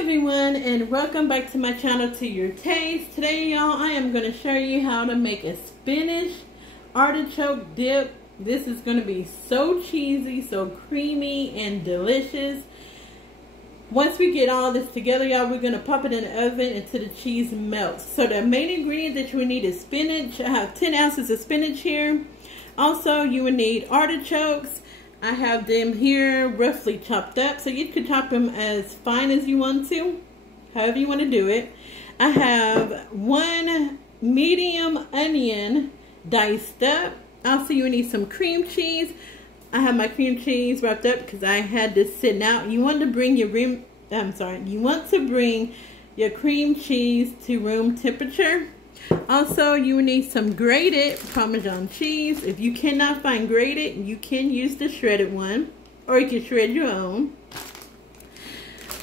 everyone, and welcome back to my channel, To Your Taste. Today, y'all, I am going to show you how to make a spinach artichoke dip. This is going to be so cheesy, so creamy, and delicious. Once we get all this together, y'all, we're going to pop it in the oven until the cheese melts. So the main ingredient that you will need is spinach. I have 10 ounces of spinach here. Also, you will need artichokes. I have them here roughly chopped up, so you could chop them as fine as you want to, however you want to do it. I have 1 medium onion diced up. Also, you need some cream cheese. I have my cream cheese wrapped up because I had this sitting out. You want to bring your cream cheese to room temperature. Also, you need some grated parmesan cheese. If you cannot find grated, you can use the shredded one, or you can shred your own.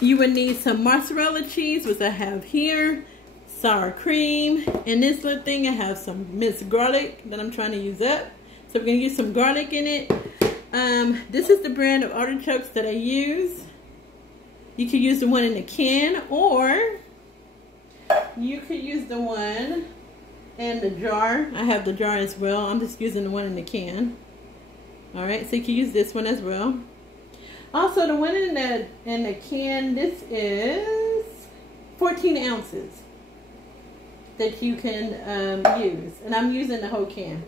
You would need some mozzarella cheese, which I have here, sour cream, and this little thing I have some minced garlic that I'm trying to use up. So we're going to use some garlic in it. This is the brand of artichokes that I use. You could use the one in the can, or you could use the one in the jar. I have the jar as well. I'm just using the one in the can. Alright, so you can use this one as well. Also, the one in the can, this is 14 ounces that you can use. And I'm using the whole can.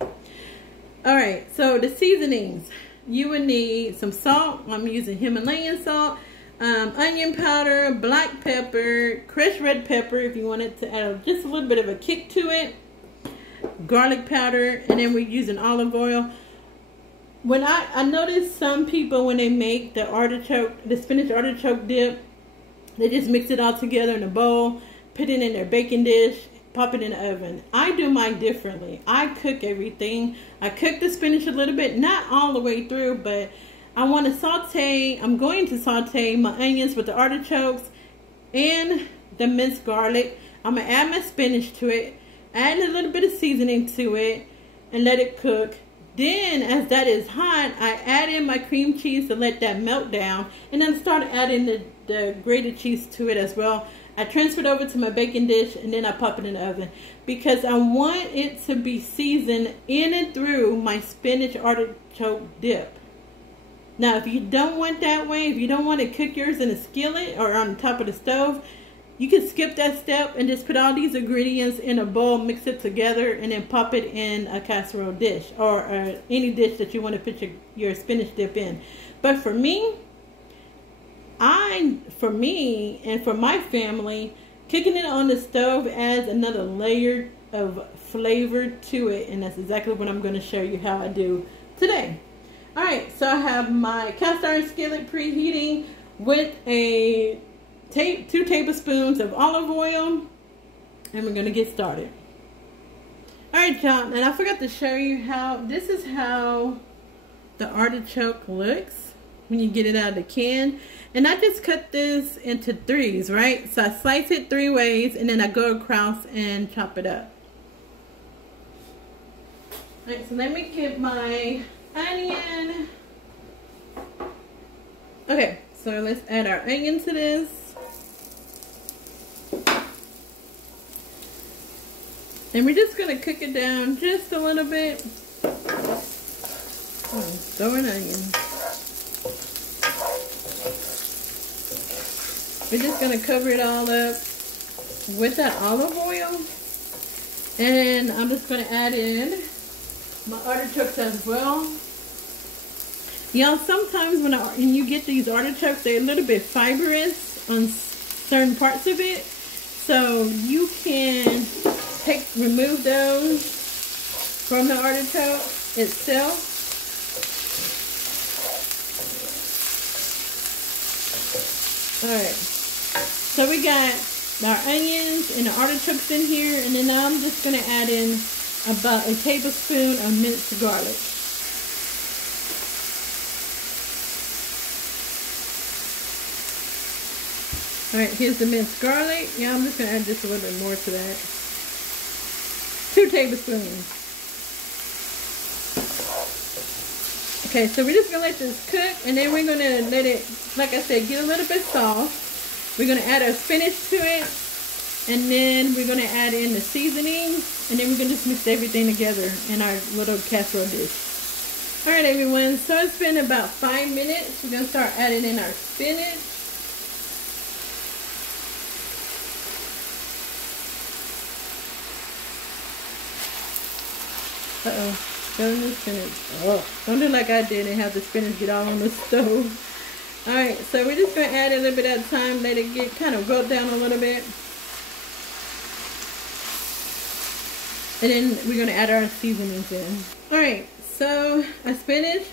Alright, so the seasonings. You would need some salt. I'm using Himalayan salt. Onion powder, black pepper, crushed red pepper if you wanted to add just a little bit of a kick to it, garlic powder, and then we're using olive oil. When I noticed some people, when they make the spinach artichoke dip, they just mix it all together in a bowl, put it in their baking dish, pop it in the oven. I do mine differently. I cook everything. I cook the spinach a little bit, not all the way through, but I'm going to saute my onions with the artichokes and the minced garlic. I'm going to add my spinach to it, add a little bit of seasoning to it, and let it cook. Then, as that is hot, I add in my cream cheese to let that melt down, and then start adding the grated cheese to it as well. I transfer it over to my baking dish, and then I pop it in the oven because I want it to be seasoned in and through my spinach artichoke dip. Now, if you don't want that way, if you don't want to cook yours in a skillet or on the top of the stove, you can skip that step and just put all these ingredients in a bowl, mix it together, and then pop it in a casserole dish or any dish that you want to put your spinach dip in. But for me, and for my family, cooking it on the stove adds another layer of flavor to it, and that's exactly what I'm going to show you how I do today. Alright, so I have my cast iron skillet preheating with 2 tablespoons of olive oil, and we're going to get started. Alright, y'all, and I forgot to show you this is how the artichoke looks when you get it out of the can. And I just cut this into 3s, right? So I slice it 3 ways, and then I go across and chop it up. Alright, so let me get my onion. Okay, so let's add our onion to this. And we're just going to cook it down just a little bit. Throw an onion. We're just going to cover it all up with that olive oil. And I'm just going to add in my artichokes as well. Y'all, sometimes when you get these artichokes, they're a little bit fibrous on certain parts of it. So you can remove those from the artichoke itself. Alright, so we got our onions and the artichokes in here, and then now I'm just going to add in about a tablespoon of minced garlic. Alright, here's the minced garlic. Yeah, I'm just going to add just a little bit more to that. 2 tablespoons. Okay, so we're just going to let this cook, and then we're going to let it, like I said, get a little bit soft. We're going to add our spinach to it. And then we're going to add in the seasonings. And then we're going to just mix everything together in our little casserole dish. Alright everyone, so it's been about 5 minutes. We're going to start adding in our spinach. Uh-oh, spilling the spinach. Oh, don't do like I did and have the spinach get all on the stove. Alright, so we're just going to add a little bit at a time, let it get kind of wilt down a little bit. And then we're going to add our seasonings in. Alright, so our spinach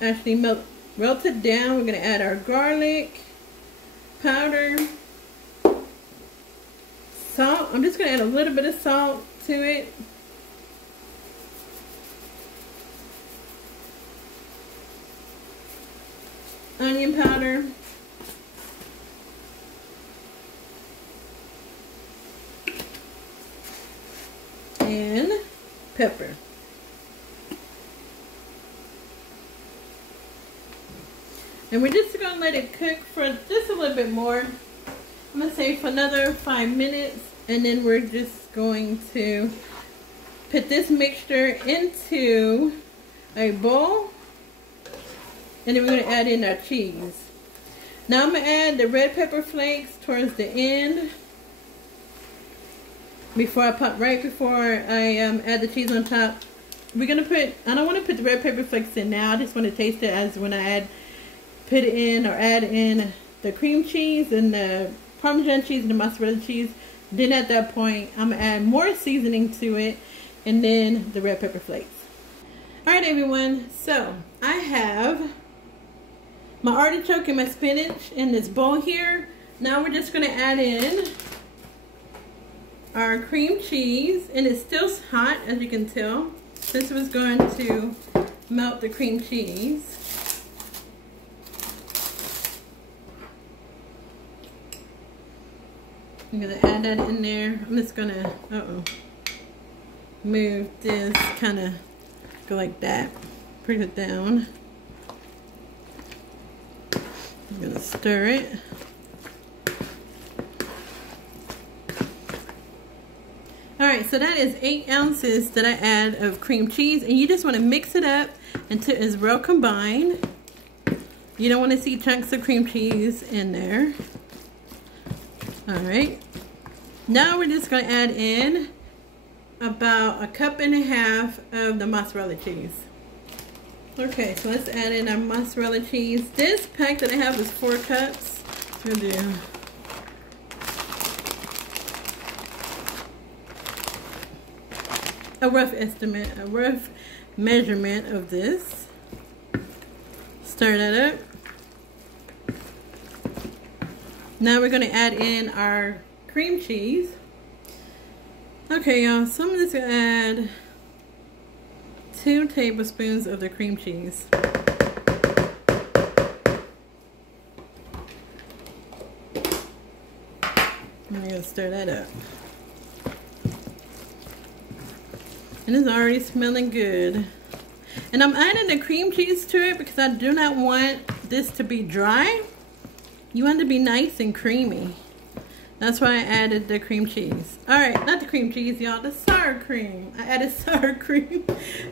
actually melted down. We're going to add our garlic powder, salt. I'm just going to add a little bit of salt to it. Onion powder. And pepper. And we're just going to let it cook for just a little bit more. I'm going to say for another 5 minutes. And then we're just going to put this mixture into a bowl. And then we're going to add in our cheese. Now I'm going to add the red pepper flakes towards the end. Right before I add the cheese on top. We're going to put, I don't want to put the red pepper flakes in now. I just want to taste it as when I add in the cream cheese and the Parmesan cheese and the mozzarella cheese. Then at that point, I'm going to add more seasoning to it and then the red pepper flakes. Alright everyone, so I have my artichoke and my spinach in this bowl here. Now we're just going to add in our cream cheese, and it's still hot as you can tell. This was going to melt the cream cheese. I'm going to add that in there. I'm just going to move this, kind of go like that, put it down. I'm going to stir it. Alright, so that is 8 ounces that I add of cream cheese, and you just want to mix it up until it's well combined. You don't want to see chunks of cream cheese in there. Alright, now we're just going to add in about 1.5 cups of the mozzarella cheese. Okay, so let's add in our mozzarella cheese. This pack that I have is 4 cups. We'll do a rough estimate, a rough measurement of this. Stir that up. Now we're going to add in our cream cheese. Okay, y'all, so I'm just going to add 2 tablespoons of the cream cheese. I'm going to stir that up. And it's already smelling good. And I'm adding the cream cheese to it because I do not want this to be dry. You want it to be nice and creamy. That's why I added the cream cheese. Alright, not the cream cheese, y'all. The sour cream. I added sour cream.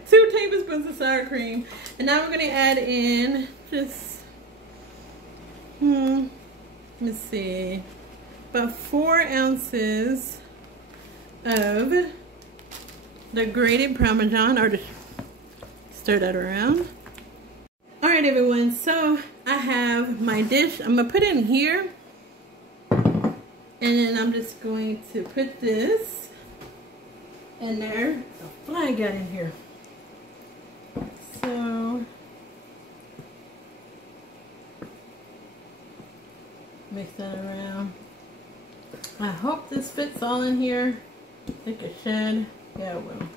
2 tablespoons of sour cream. And now we're going to add in just, let's see, about 4 ounces of the grated parmesan, or just stir that around. Alright everyone, so I have my dish. I'm going to put it in here. And then I'm just going to put this in there. A fly got in here. So, mix that around. I hope this fits all in here. I think it should. Yeah, it will.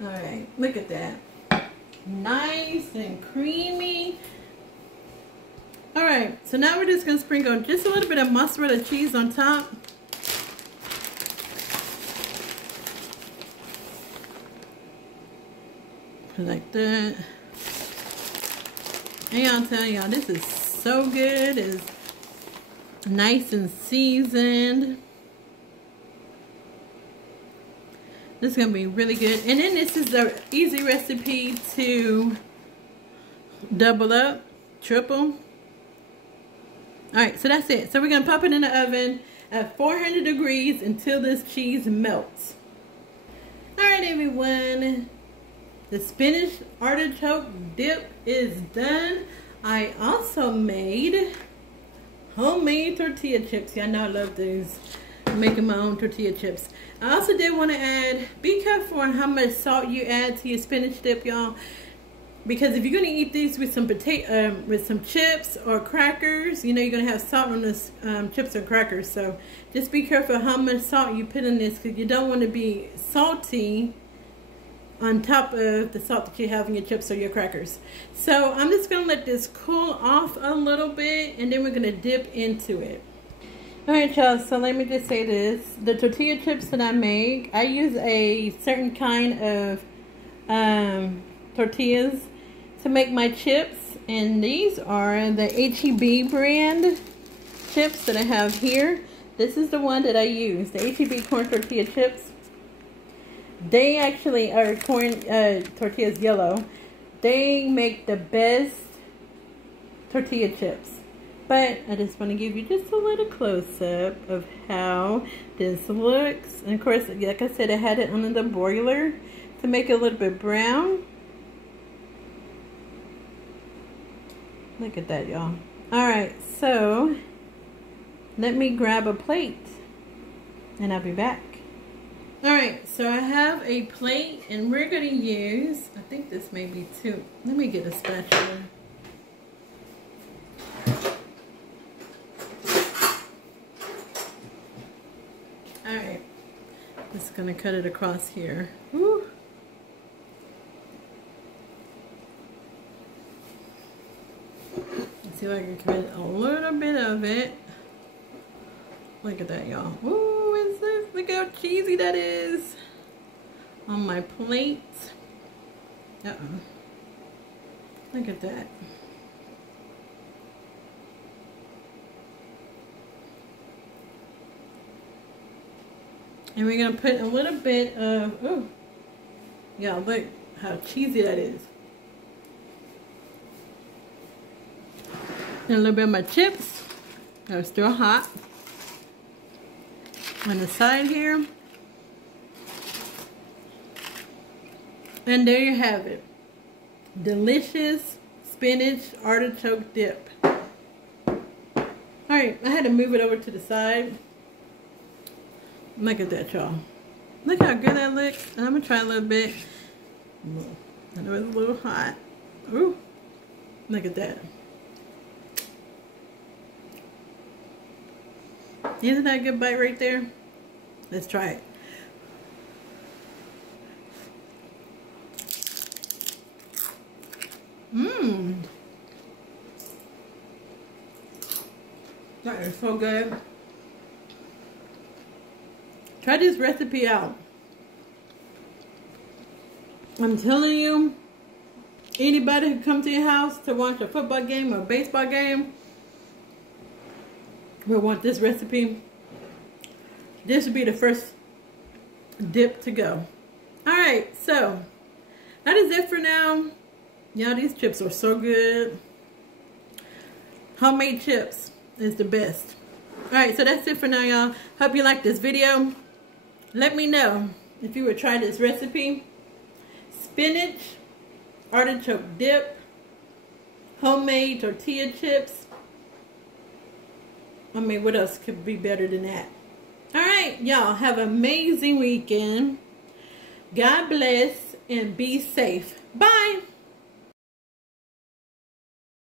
Alright, look at that. Nice and creamy. Alright, so now we're just going to sprinkle just a little bit of mozzarella cheese on top. Like that. And I'm telling y'all, this is so good. It's nice and seasoned. This is going to be really good. And then this is the easy recipe to double up, triple. Alright, so that's it. So we're going to pop it in the oven at 400 degrees until this cheese melts. Alright everyone, the spinach artichoke dip is done. I also made homemade tortilla chips. Y'all know I love these. I'm making my own tortilla chips. I also did want to add, be careful on how much salt you add to your spinach dip, y'all. Because if you're going to eat these with some with some chips or crackers, you know you're going to have salt on this chips or crackers. So just be careful how much salt you put in this, because you don't want to be salty on top of the salt that you have in your chips or your crackers. So I'm just going to let this cool off a little bit, and then we're going to dip into it. Alright y'all, so let me just say this. The tortilla chips that I make, I use a certain kind of tortillas to make my chips, and these are the HEB brand chips that I have here. This is the one that I use, the HEB corn tortilla chips. They actually are corn tortillas yellow. They make the best tortilla chips. But I just want to give you just a little close-up of how this looks. And of course, like I said, I had it under the broiler to make it a little bit brown. Look at that, y'all. Alright, so let me grab a plate and I'll be back. Alright, so I have a plate and we're going to use, I think this may be two. Let me get a spatula. Alright, just going to cut it across here. Woo. Let's see if I can cut a little bit of it. Look at that, y'all. Ooh, is this? Look how cheesy that is on my plate. Look at that. And we're going to put a little bit of, oh, yeah, look how cheesy that is. And a little bit of my chips. They're still hot. On the side here. And there you have it. Delicious spinach artichoke dip. Alright, I had to move it over to the side. Look at that, y'all. Look how good that looks. And I'm going to try a little bit. I know it's a little hot. Ooh. Look at that. Isn't that a good bite right there? Let's try it. Mmm. That is so good. Try this recipe out. I'm telling you, anybody who comes to your house to watch a football game or a baseball game will want this recipe. This would be the first dip to go. Alright, so that is it for now. Y'all, these chips are so good. Homemade chips is the best. Alright, so that's it for now, y'all. Hope you liked this video. Let me know if you would try this recipe. Spinach artichoke dip, homemade tortilla chips. I mean, what else could be better than that? Alright, y'all, have an amazing weekend. God bless and be safe. Bye.